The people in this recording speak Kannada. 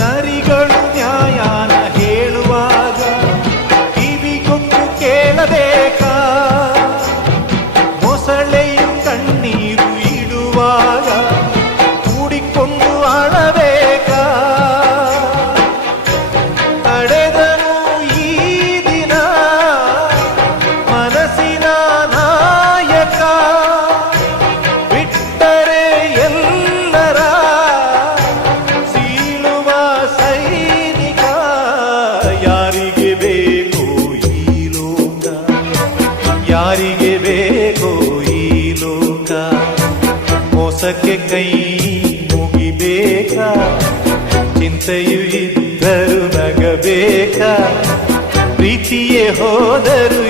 ನರಿಗಳು ನ್ಯಾಯನ ಹೇಳುವಾಗ ಕಿವಿಗೊಟ್ಟು ಕೇಳಬೇಕಾ? ಮೊಸಳೆಯು ಕಣ್ಣೀರು ಇಡುವಾಗ ಕೂಡಿಕೊಂಡು ಅಳಬೇಕಾ? ತಡೆದನು ಈ ದಿನ ಮನಸ್ಸಿನ ನಾಯಕ, ಬಿಟ್ಟರೆ ಎಲ್ಲರ ಸೀಳುವ ಸೈನಿಕ. ಯಾರಿಗೆ ಬೇಕೋ ಈ ಲೋಕ, ಯಾರಿಗೆ ಬೇಕೋ ಈ ಲೋಕ? ಮೋಸಕ್ಕೆ ಕೈ ಮುಗಿಬೇಕಾ? ಚಿಂತೆಯು ಇದ್ದರು ನಗಬೇಕಾ? ಪ್ರೀತಿಯೇ ಹೋದರು